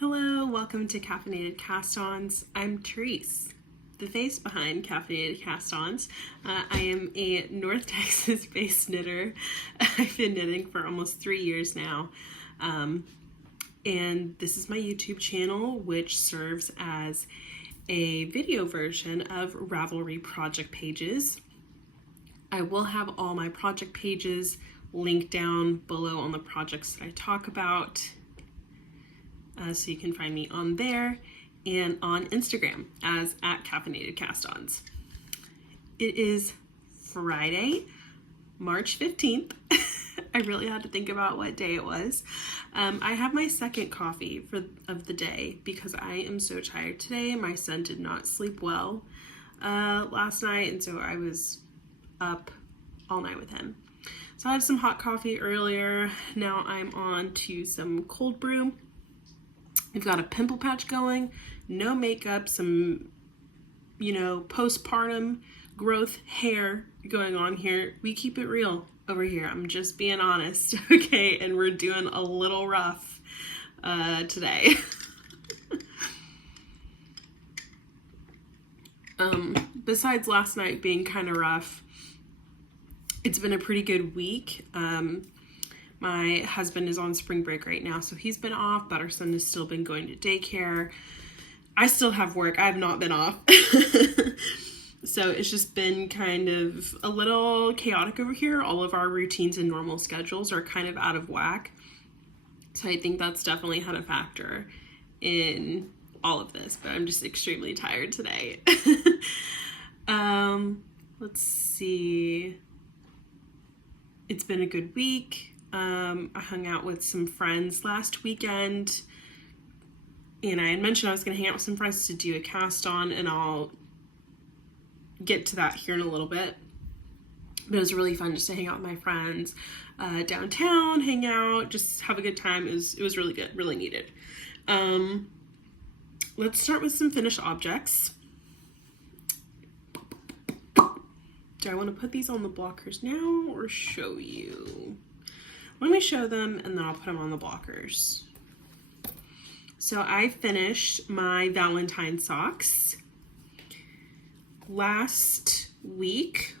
Hello, welcome to Caffeinated Cast-Ons. I'm Therese, the face behind Caffeinated Cast-Ons. I am a North Texas-based knitter. I've been knitting for almost 3 years now. And this is my YouTube channel, which serves as a video version of Ravelry project pages. I will have all my project pages linked down below on the projects that I talk about. So you can find me on there and on Instagram as @CaffeinatedCastOns. It is Friday, March 15th. I really had to think about what day it was. I have my second coffee of the day because I am so tired today. My son did not sleep well last night, and so I was up all night with him. So I had some hot coffee earlier. Now I'm on to some cold brew. We've got a pimple patch going, no makeup, some, postpartum growth hair going on here. We keep it real over here. I'm just being honest, okay? And we're doing a little rough today. Besides last night being kind of rough, it's been a pretty good week. My husband is on spring break right now, so he's been off, but our son has still been going to daycare. I still have work. I have not been off. So it's just been kind of a little chaotic over here. All of our routines and normal schedules are kind of out of whack. So I think that's definitely had a factor in all of this, but I'm just extremely tired today. Let's see. It's been a good week. I hung out with some friends last weekend, and I had mentioned I was going to hang out with some friends to do a cast on, and I'll get to that here in a little bit. But it was really fun just to hang out with my friends downtown, hang out, just have a good time. It was really good, really needed. Let's start with some finished objects. Do I want to put these on the blockers now or show you? Let me show them and then I'll put them on the blockers. So I finished my Valentine socks last week.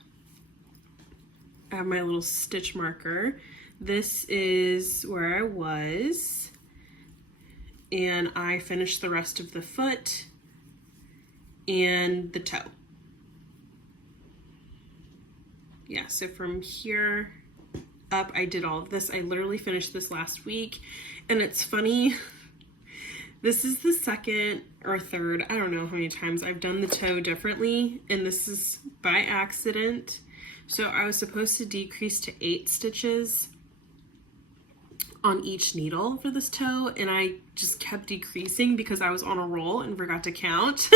I have my little stitch marker. This is where I was, and I finished the rest of the foot and the toe. Yeah, so from here up, I did all of this. I literally finished this last week, and it's funny, this is the second or third, I don't know how many times I've done the toe differently, and this is by accident. So I was supposed to decrease to 8 stitches on each needle for this toe, and I just kept decreasing because I was on a roll and forgot to count,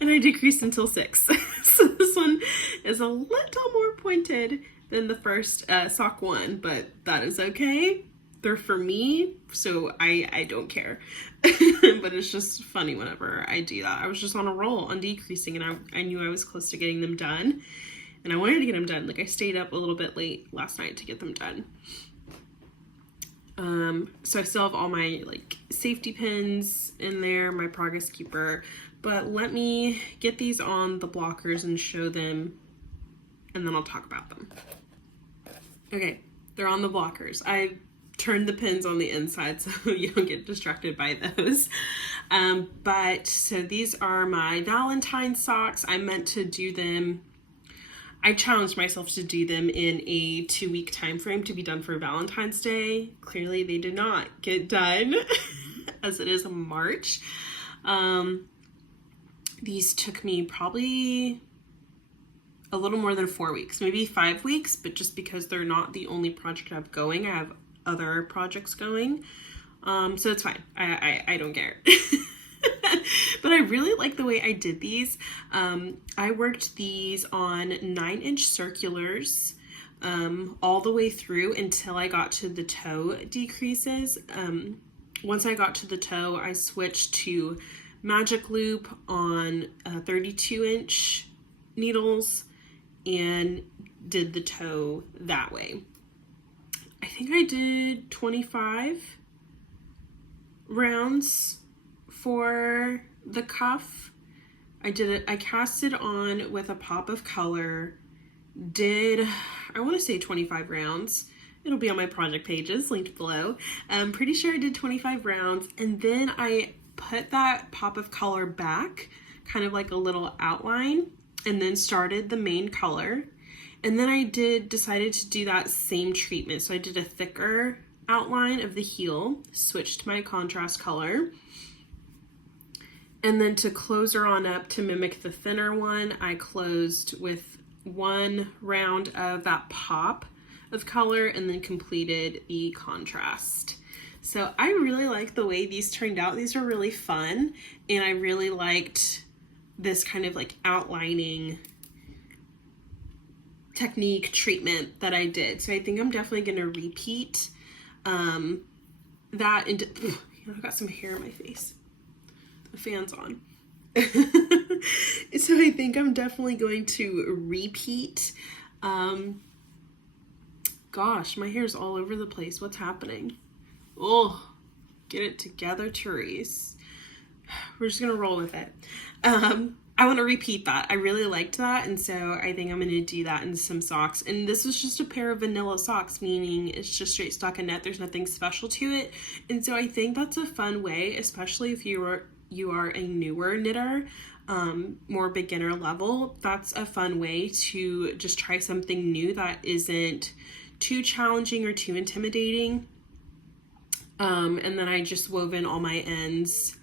and I decreased until 6. So this one is a little more pointed than the first sock one, but that is okay. They're for me, so I don't care. But it's just funny whenever I do that. I was just on a roll on decreasing, and I knew I was close to getting them done, and I wanted to get them done. Like, I stayed up a little bit late last night to get them done. So I still have all my safety pins in there, my progress keeper, but let me get these on the blockers and show them, and then I'll talk about them. Okay, they're on the blockers. I turned the pins on the inside so you don't get distracted by those. But so these are my Valentine socks. I meant to do them, I challenged myself to do them in a 2-week time frame to be done for Valentine's Day. Clearly they did not get done as it is March. These took me probably a little more than 4 weeks, maybe 5 weeks, but just because they're not the only project I have going, I have other projects going. So it's fine. I don't care. But I really like the way I did these. I worked these on 9-inch circulars all the way through until I got to the toe decreases. Once I got to the toe, I switched to magic loop on 32-inch needles and did the toe that way. I think I did 25 rounds for the cuff. I cast it on with a pop of color, I want to say 25 rounds. It'll be on my project pages linked below. I'm pretty sure I did 25 rounds, and then I put that pop of color back, kind of like a little outline, and then started the main color. And then I decided to do that same treatment. So I did a thicker outline of the heel, switched my contrast color. And then to close her on up to mimic the thinner one, I closed with one round of that pop of color and then completed the contrast. So I really like the way these turned out. These are really fun, and I really liked this kind of like outlining technique treatment that I did. So I think I'm definitely going to repeat that. And I've got some hair in my face. The fan's on. So I think I'm definitely going to repeat. Gosh, my hair's all over the place. What's happening? Oh, get it together, Therese. We're just gonna roll with it. I want to repeat that. I really liked that, and so I think I'm going to do that in some socks. And this is just a pair of vanilla socks, meaning it's just straight stockinette. There's nothing special to it, and so I think that's a fun way, especially if you are a newer knitter, more beginner level. That's a fun way to just try something new that isn't too challenging or too intimidating. And then I just wove in all my ends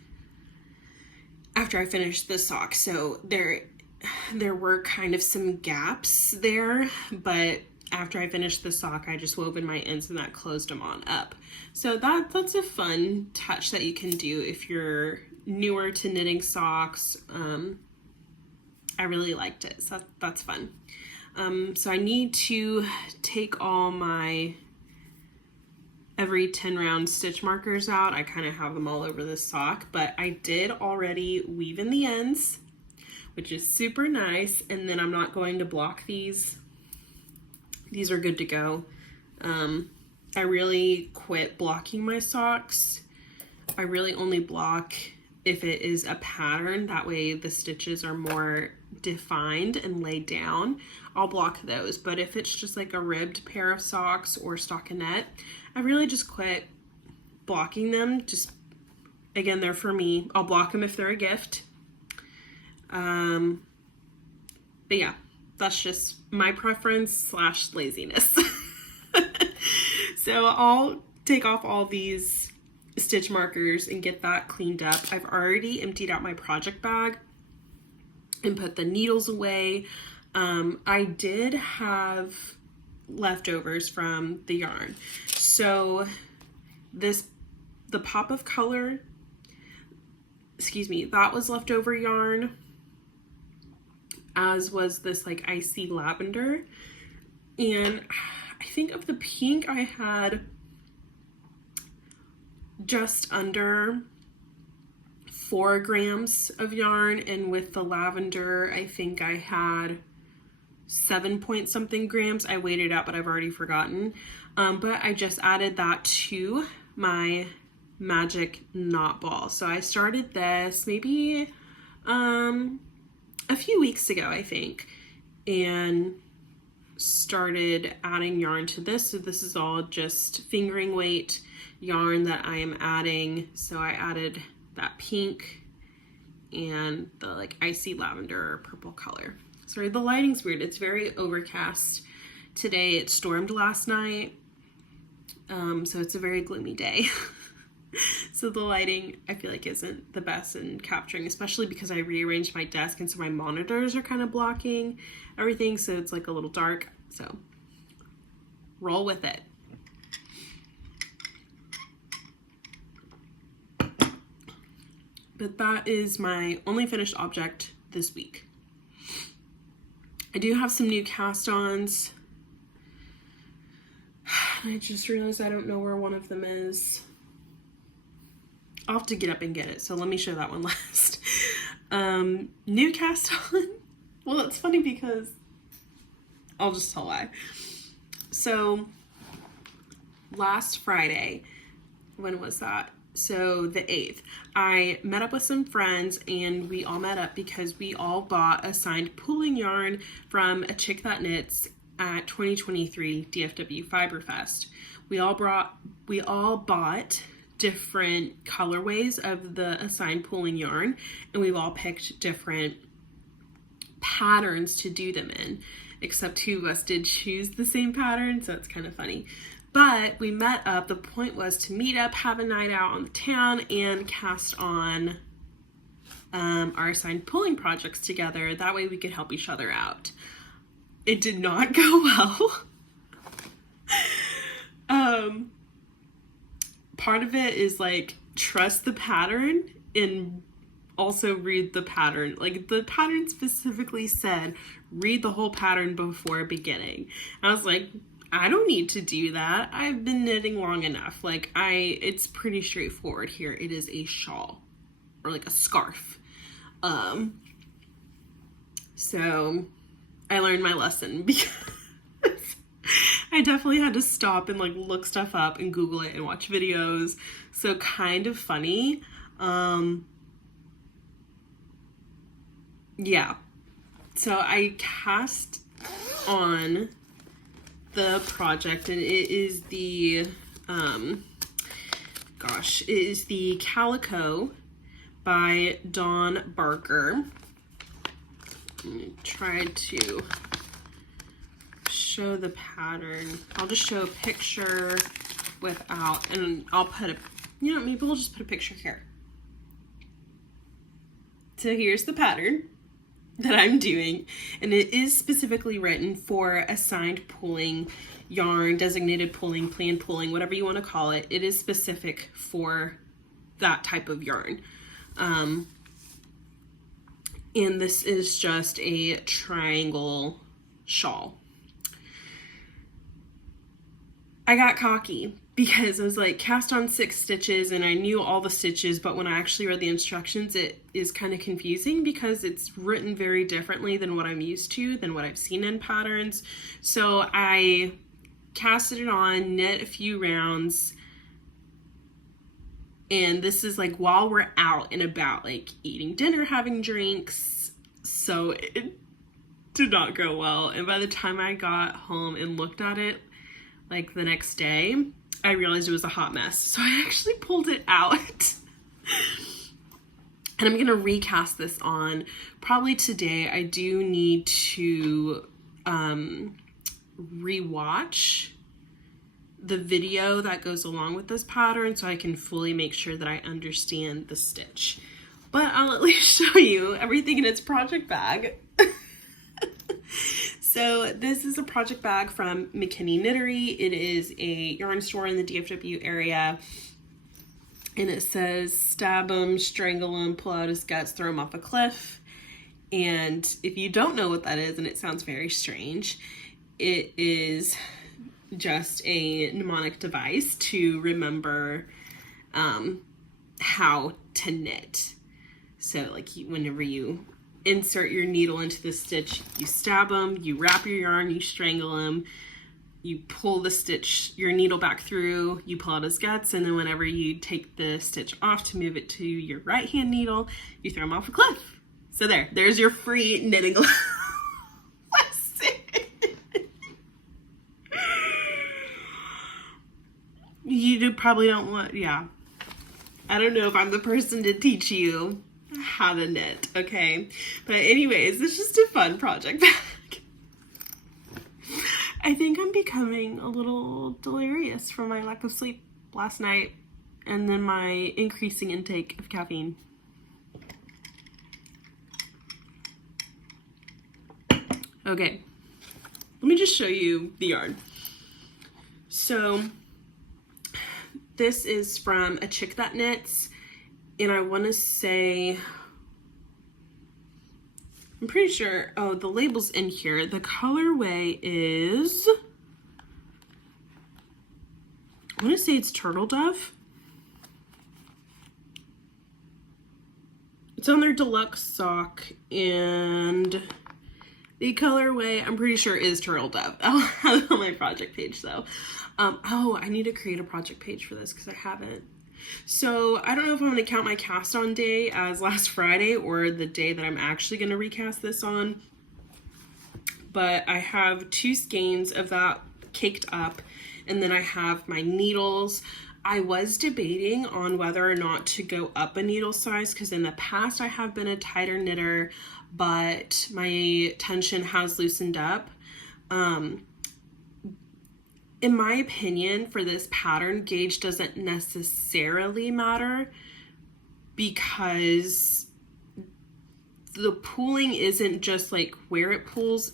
after I finished the sock. So there were kind of some gaps there, but after I finished the sock, I just wove in my ends and that closed them on up. So that's a fun touch that you can do if you're newer to knitting socks. I really liked it, so that's fun. So I need to take all my every 10 round stitch markers out. I kind of have them all over this sock, but I did already weave in the ends, which is super nice. And then I'm not going to block these. These are good to go. I really quit blocking my socks. I really only block if it is a pattern. That way the stitches are more defined and laid down. I'll block those. But if it's just like a ribbed pair of socks or stockinette, I really just quit blocking them. Just, again, they're for me. I'll block them if they're a gift. But yeah, that's just my preference / laziness. So I'll take off all these stitch markers and get that cleaned up. I've already emptied out my project bag and put the needles away. I did have leftovers from the yarn. So the pop of color, that was leftover yarn, as was this like icy lavender. And I think of the pink, I had just under 4 grams of yarn, and with the lavender, I think I had 7 point something grams. I weighed it out, but I've already forgotten. But I just added that to my magic knot ball. So I started this maybe a few weeks ago, I think, and started adding yarn to this. So this is all just fingering weight yarn that I am adding. So I added that pink and the like icy lavender or purple color. Sorry, the lighting's weird. It's very overcast today. It stormed last night, so it's a very gloomy day. So the lighting, I feel like, isn't the best in capturing, especially because I rearranged my desk, and so my monitors are kind of blocking everything, so it's like a little dark. So roll with it. But that is my only finished object this week. I do have some new cast-ons. I just realized I don't know where one of them is. I'll have to get up and get it, so let me show that one last. New cast-on. Well, it's funny because I'll just tell why. So last Friday, when was that? So the 8th, I met up with some friends, and we all met up because we all bought a signed pulling yarn from a chick that knits at 2023 DFW Fiber Fest. We all bought different colorways of the assigned pulling yarn, and we've all picked different patterns to do them in, except 2 of us did choose the same pattern, so it's kind of funny. But we met up. The point was to meet up, have a night out on the town, and cast on our assigned pulling projects together. That way we could help each other out. It did not go well. Part of it is like, trust the pattern and also read the pattern. Like, the pattern specifically said, read the whole pattern before beginning. I was like, I don't need to do that. I've been knitting long enough. Like, it's pretty straightforward here. It is a shawl or like a scarf. So I learned my lesson because I definitely had to stop and like look stuff up and Google it and watch videos. So kind of funny. Yeah. So I cast on the project, and it is the it is the Calico by Dawn Barker. I'm gonna try to show the pattern. I'll just show a picture without, and I'll put maybe we'll just put a picture here. So here's the pattern that I'm doing, and it is specifically written for assigned pulling yarn, designated pulling, planned pulling, whatever you want to call it. It is specific for that type of yarn. And this is just a triangle shawl. I got cocky because I was like, cast on 6 stitches, and I knew all the stitches, but when I actually read the instructions, it is kind of confusing because it's written very differently than what I'm used to, than what I've seen in patterns. So I casted it on, knit a few rounds, and this is like while we're out and about, like eating dinner, having drinks, so it did not go well. And by the time I got home and looked at it, like the next day, I realized it was a hot mess. So I actually pulled it out. And I'm going to recast this on probably today. I do need to rewatch the video that goes along with this pattern so I can fully make sure that I understand the stitch. But I'll at least show you everything in its project bag. So this is a project bag from McKinney Knittery. It is a yarn store in the DFW area. And it says, stab him, strangle him, pull out his guts, throw him off a cliff. And if you don't know what that is, and it sounds very strange, it is just a mnemonic device to remember how to knit. So like whenever you insert your needle into the stitch, you stab them, you wrap your yarn, you strangle them, you pull the stitch, your needle back through, you pull out his guts, and then whenever you take the stitch off to move it to your right hand needle, you throw him off a cliff. So there's your free knitting lesson. You probably don't want, yeah. I don't know if I'm the person to teach you how to knit, okay? But anyways, it's just a fun project bag. I think I'm becoming a little delirious from my lack of sleep last night and then my increasing intake of caffeine. Okay, let me just show you the yarn. So this is from a chick that knits, and I want to say, I'm pretty sure, oh, the label's in here. The colorway is, I want to say it's Turtle Dove. It's on their deluxe sock, and the colorway, I'm pretty sure, is Turtle Dove. I'll have it on my project page though. Oh, I need to create a project page for this because I haven't. So I don't know if I'm going to count my cast on day as last Friday or the day that I'm actually going to recast this on. But I have 2 skeins of that caked up, and then I have my needles. I was debating on whether or not to go up a needle size, because in the past I have been a tighter knitter, but my tension has loosened up. In my opinion, for this pattern, gauge doesn't necessarily matter, because the pooling isn't just like where it pulls.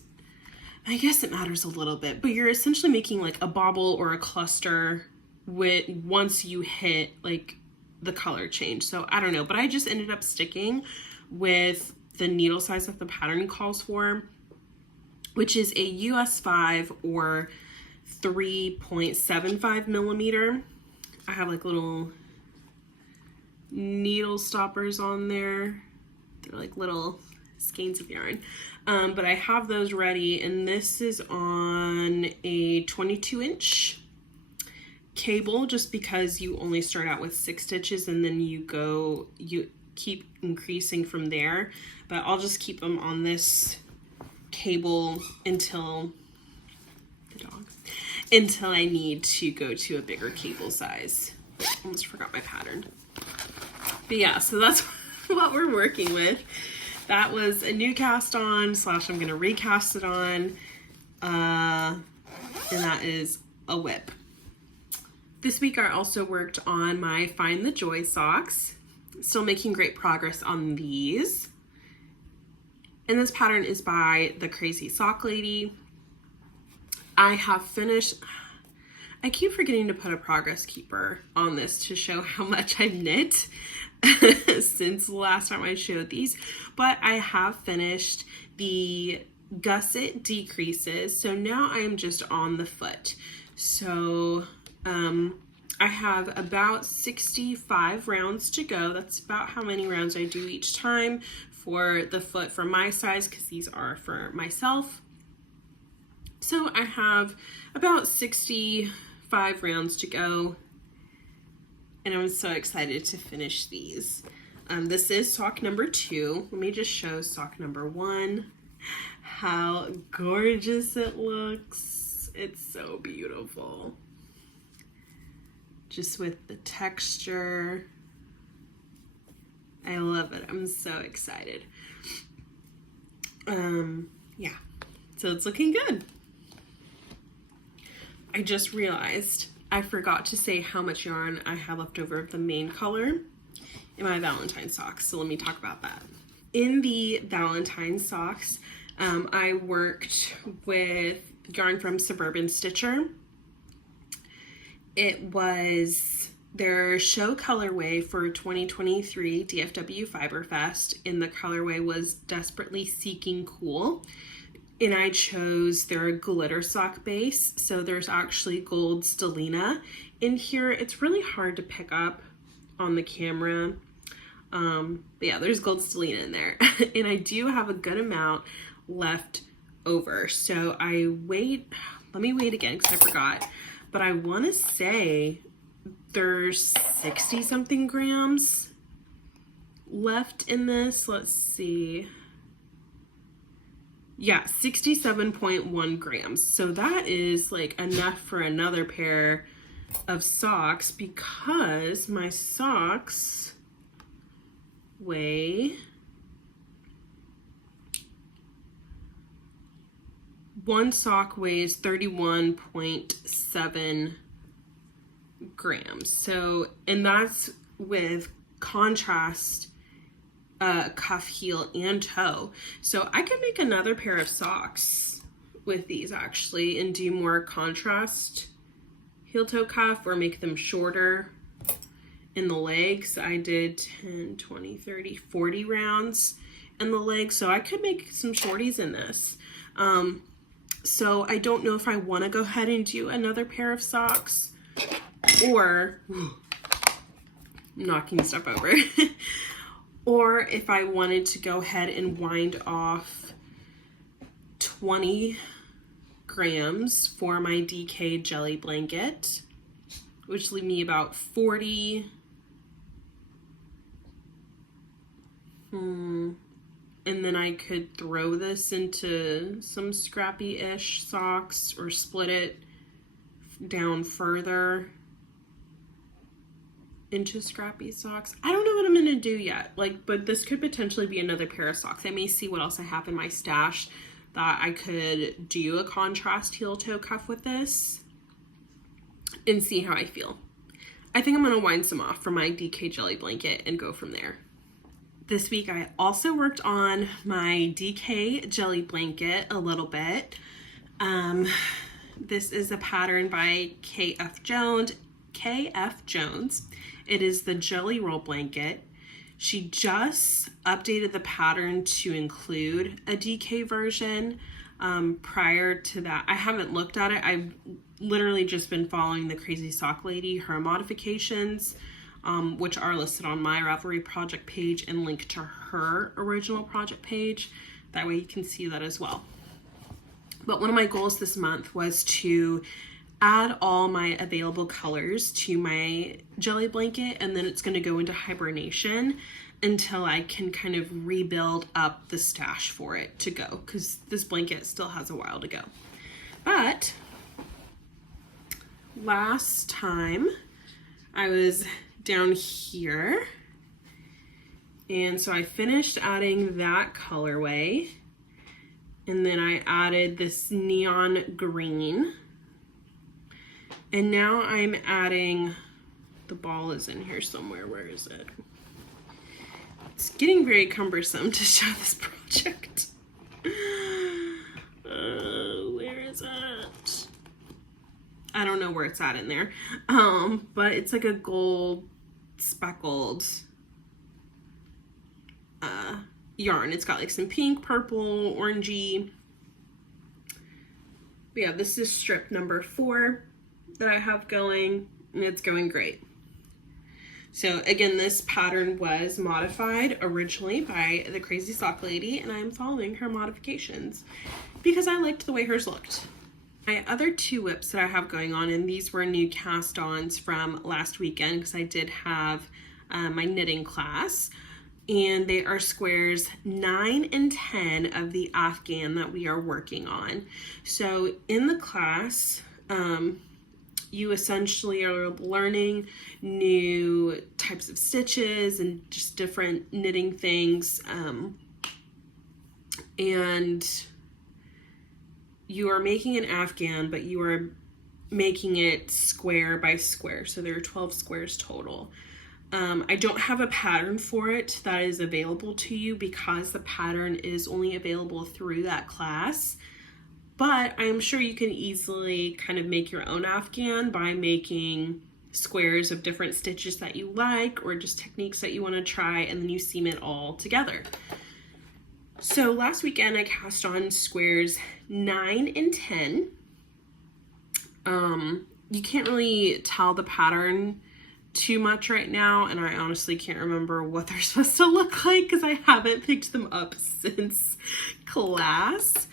I guess it matters a little bit, but you're essentially making like a bobble or a cluster with once you hit like the color change. So I don't know, but I just ended up sticking with the needle size that the pattern calls for, which is a US 5 or 3.75 millimeter. I have like little needle stoppers on there. They're like little skeins of yarn. But I have those ready, and this is on a 22-inch cable, just because you only start out with 6 stitches and then you keep increasing from there. But I'll just keep them on this cable until I need to go to a bigger cable size. Almost forgot my pattern. But yeah, so that's what we're working with. That was a new cast on / I'm going to recast it on. And that is a whip. This week I also worked on my Find the Joy socks. Still making great progress on these. And this pattern is by the Crazy Sock Lady. I have finished. I keep forgetting to put a progress keeper on this to show how much I've knit since the last time I showed these, but I have finished the gusset decreases. So now I am just on the foot. So I have about 65 rounds to go. That's about how many rounds I do each time for the foot for my size, because these are for myself. So I have about 65 rounds to go, and I'm so excited to finish these. This is sock number 2. Let me just show sock number 1. How gorgeous it looks. It's so beautiful. Just with the texture. I love it. I'm so excited. Yeah, so it's looking good. I just realized I forgot to say how much yarn I have left over of the main color in my Valentine socks, so let me talk about that. In the Valentine socks, I worked with yarn from Suburban Stitcher. It was their show colorway for 2023 DFW Fiberfest, and the colorway was Desperately Seeking Cool. And I chose their glitter sock base. So there's actually gold stellina in here. It's really hard to pick up on the camera. But yeah, there's gold stellina in there. And I do have a good amount left over. So let me wait again because I forgot. But I want to say there's 60 something grams left in this. Let's see. Yeah, 67.1 grams. So that is like enough for another pair of socks, because my socks weigh one sock weighs 31.7 grams. So, and that's with contrast cuff, heel, and toe. So I could make another pair of socks with these actually and do more contrast heel toe cuff, or make them shorter in the legs. I did 10, 20, 30, 40 rounds in the legs, so I could make some shorties in this. So I don't know if I want to go ahead and do another pair of socks, or knocking stuff over. Or if I wanted to go ahead and wind off 20 grams for my DK jelly blanket, which leave me about 40 And then I could throw this into some scrappy-ish socks or split it down further into scrappy socks. I don't know what I'm gonna do yet, but this could potentially be another pair of socks. I may see what else I have in my stash that I could do a contrast heel toe cuff with this and see how I feel. I think I'm gonna wind some off from my DK jelly blanket and go from there. This week I also worked on my DK jelly blanket a little bit. This is a pattern by KF Jones. It is the jelly roll blanket. She just updated the pattern to include a DK version. Prior to that, I haven't looked at it. I've literally just been following the Crazy Sock Lady, her modifications, which are listed on my Ravelry project page and linked to her original project page. That way you can see that as well. But one of my goals this month was to add all my available colors to my jelly blanket, and then it's going to go into hibernation until I can kind of rebuild up the stash for it to go, because this blanket still has a while to go. But last time I was down here, and so I finished adding that colorway, and then I added this neon green. And now I'm adding, the ball is in here somewhere. Where is it? It's getting very cumbersome to show this project. Where is it? I don't know where it's at in there. But it's like a gold speckled yarn. It's got like some pink, purple, orangey. But yeah, this is strip number 4 that I have going, and it's going great. So again, this pattern was modified originally by the Crazy Sock Lady, and I'm following her modifications because I liked the way hers looked. My other 2 whips that I have going on, and these were new cast-ons from last weekend because I did have my knitting class, and they are squares 9 and 10 of the Afghan that we are working on. So in the class, you essentially are learning new types of stitches and just different knitting things. And you are making an Afghan, but you are making it square by square. So there are 12 squares total. I don't have a pattern for it that is available to you because the pattern is only available through that class. But I'm sure you can easily kind of make your own Afghan by making squares of different stitches that you like, or just techniques that you want to try, and then you seam it all together. So last weekend I cast on squares 9 and 10. You can't really tell the pattern too much right now, and I honestly can't remember what they're supposed to look like because I haven't picked them up since class.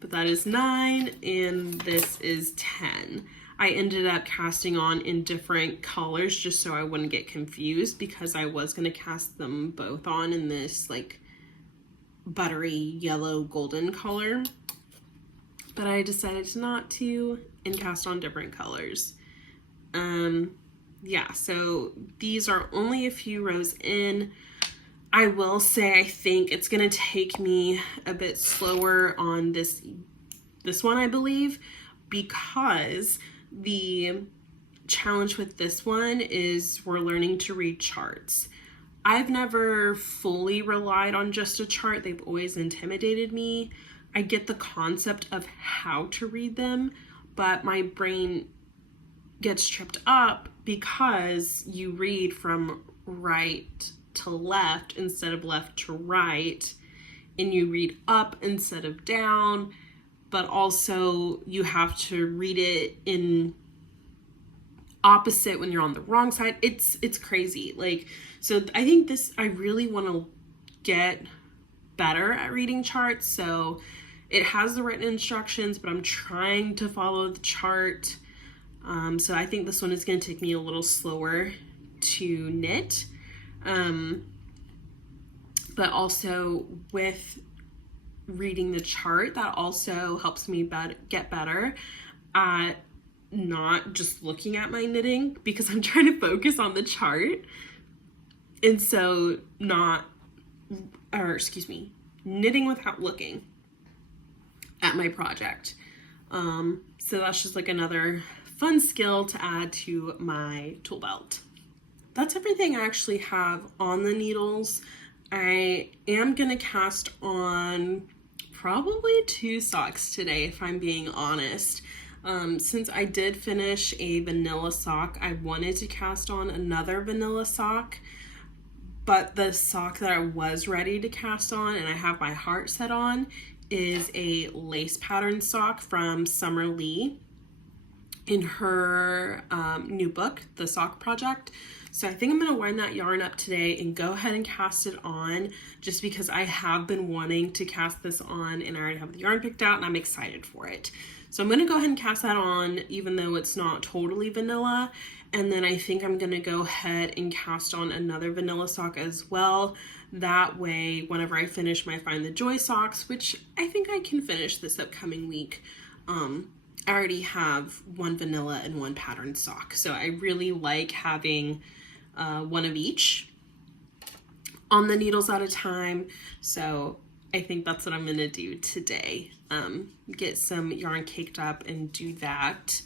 But that is 9 and this is 10. I ended up casting on in different colors just so I wouldn't get confused, because I was going to cast them both on in this like buttery yellow golden color. But I decided not to and cast on different colors. Yeah, so these are only a few rows in. I will say I think it's going to take me a bit slower on this one, I believe, because the challenge with this one is we're learning to read charts. I've never fully relied on just a chart. They've always intimidated me. I get the concept of how to read them, but my brain gets tripped up because you read from right to left instead of left to right, and you read up instead of down, but also you have to read it in opposite when you're on the wrong side. It's crazy. Like, so I think I really want to get better at reading charts. So it has the written instructions, but I'm trying to follow the chart. So I think this one is going to take me a little slower to knit. But but also with reading the chart, that also helps me get better at not just looking at my knitting, because I'm trying to focus on the chart. And so knitting without looking at my project. So that's just like another fun skill to add to my tool belt. That's everything I actually have on the needles. I am gonna cast on probably 2 socks today, if I'm being honest. Since I did finish a vanilla sock, I wanted to cast on another vanilla sock, but the sock that I was ready to cast on and I have my heart set on is a lace pattern sock from Summer Lee in her new book, The Sock Project. So I think I'm going to wind that yarn up today and go ahead and cast it on, just because I have been wanting to cast this on and I already have the yarn picked out and I'm excited for it. So I'm going to go ahead and cast that on, even though it's not totally vanilla. And then I think I'm going to go ahead and cast on another vanilla sock as well. That way, whenever I finish my Find the Joy socks, which I think I can finish this upcoming week, I already have 1 vanilla and 1 pattern sock. So I really like having one of each on the needles at a time. So I think that's what I'm going to do today. Get some yarn caked up and do that.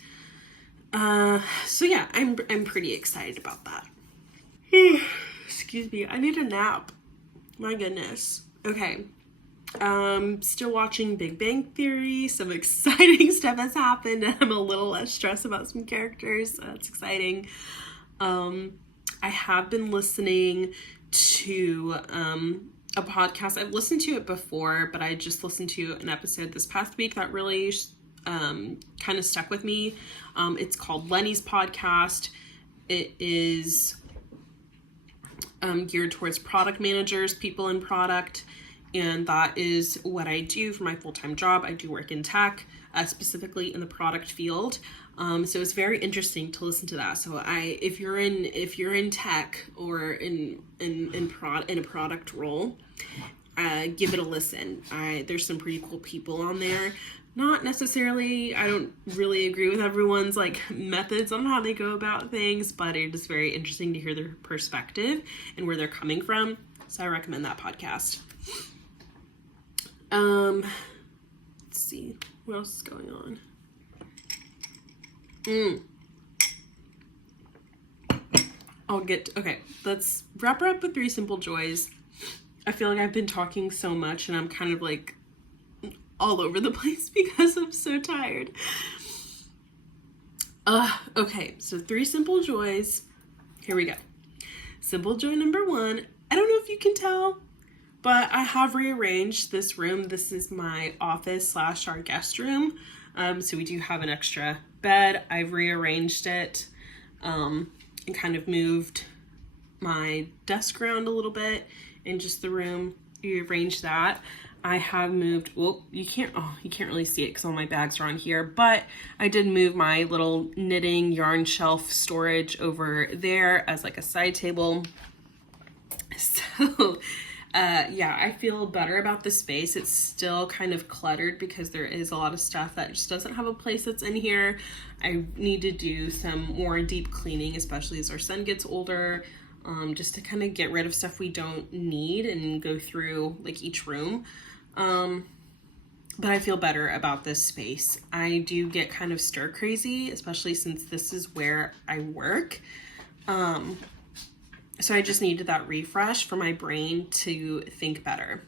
So yeah, I'm pretty excited about that. Excuse me, I need a nap. My goodness. Okay. Still watching Big Bang Theory. Some exciting stuff has happened and I'm a little less stressed about some characters. So that's exciting. I have been listening to a podcast. I've listened to it before, but I just listened to an episode this past week that really kind of stuck with me. It's called Lenny's podcast. It is geared towards product managers, people in product, and that is what I do for my full-time job. I do work in tech, specifically in the product field. So it's very interesting to listen to that. So if you're in tech or in a product role, give it a listen. There's some pretty cool people on there. Not necessarily, I don't really agree with everyone's like methods on how they go about things, but it is very interesting to hear their perspective and where they're coming from. So I recommend that podcast. Let's see, what else is going on? Okay, let's wrap her up with 3 simple joys. I feel like I've been talking so much and I'm kind of like all over the place because I'm so tired. Okay, so 3 simple joys. Here we go. Simple joy number 1. I don't know if you can tell, but I have rearranged this room. This is my office / our guest room. So we do have an extra bed. I've rearranged it and kind of moved my desk around a little bit in just the room. Rearranged that. I have moved, well, you can't really see it because all my bags are on here, but I did move my little knitting yarn shelf storage over there as like a side table. So yeah, I feel better about the space. It's still kind of cluttered because there is a lot of stuff that just doesn't have a place that's in here. I need to do some more deep cleaning, especially as our son gets older, just to kind of get rid of stuff we don't need and go through like each room. But I feel better about this space. I do get kind of stir crazy, especially since this is where I work. So I just needed that refresh for my brain to think better.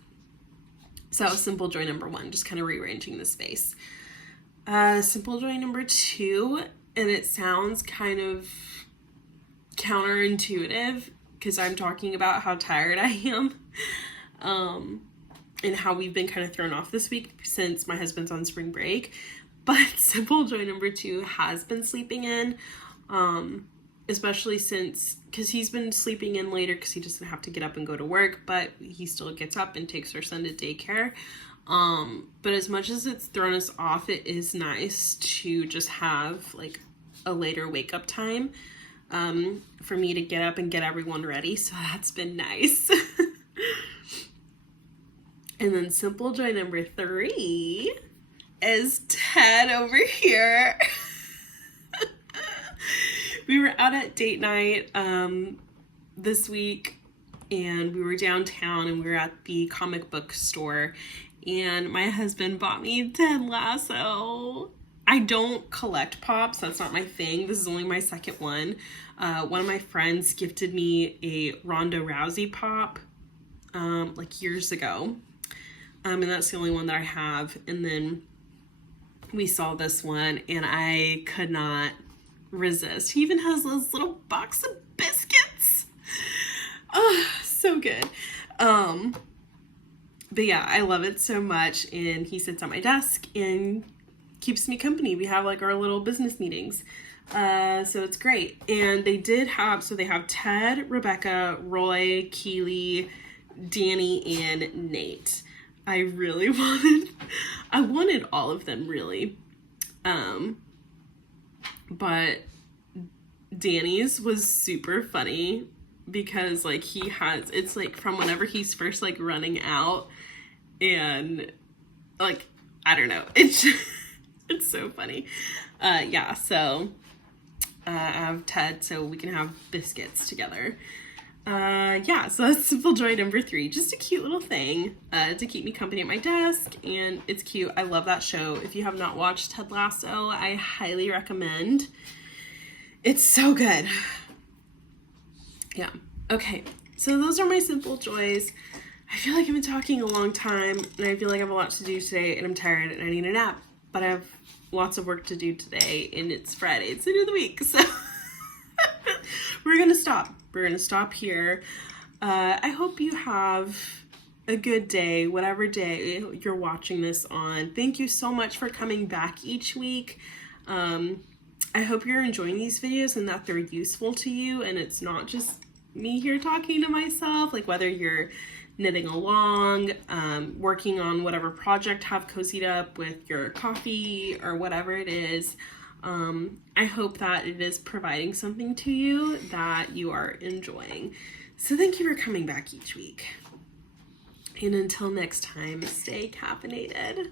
So that was simple joy number 1, just kind of rearranging the space. Simple joy number 2, and it sounds kind of counterintuitive because I'm talking about how tired I am. And how we've been kind of thrown off this week since my husband's on spring break. But simple joy number 2 has been sleeping in, especially because he's been sleeping in later because he doesn't have to get up and go to work, but he still gets up and takes our son to daycare. But as much as it's thrown us off, it is nice to just have like a later wake up time for me to get up and get everyone ready. So that's been nice. And then simple joy number 3 is Ted over here. We were out at date night this week, and we were downtown, and we were at the comic book store, and my husband bought me Ted Lasso. I don't collect pops. That's not my thing. This is only my second one. One of my friends gifted me a Ronda Rousey pop like years ago. And that's the only one that I have. And then we saw this one, and I could not resist. He even has this little box of biscuits. Oh, so good. But yeah, I love it so much. And he sits at my desk and keeps me company. We have like our little business meetings. So it's great. And they have Ted, Rebecca, Roy, Keely, Danny, and Nate. I wanted all of them really. But Danny's was super funny because like it's like from whenever he's first like running out, and like, I don't know. It's so funny. So I have Ted so we can have biscuits together. So that's simple joy number 3. Just a cute little thing to keep me company at my desk, and it's cute. I love that show. If you have not watched Ted Lasso, I highly recommend. It's so good. Yeah. Okay. So those are my simple joys. I feel like I've been talking a long time, and I feel like I have a lot to do today, and I'm tired, and I need a nap. But I have lots of work to do today, and it's Friday. It's the end of the week, so we're gonna stop. We're gonna stop here. I hope you have a good day, whatever day you're watching this on. Thank you so much for coming back each week. I hope you're enjoying these videos and that they're useful to you, and it's not just me here talking to myself. Like, whether you're knitting along, working on whatever project, have cozied up with your coffee or whatever it is, I hope that it is providing something to you that you are enjoying. So thank you for coming back each week. And until next time, stay caffeinated.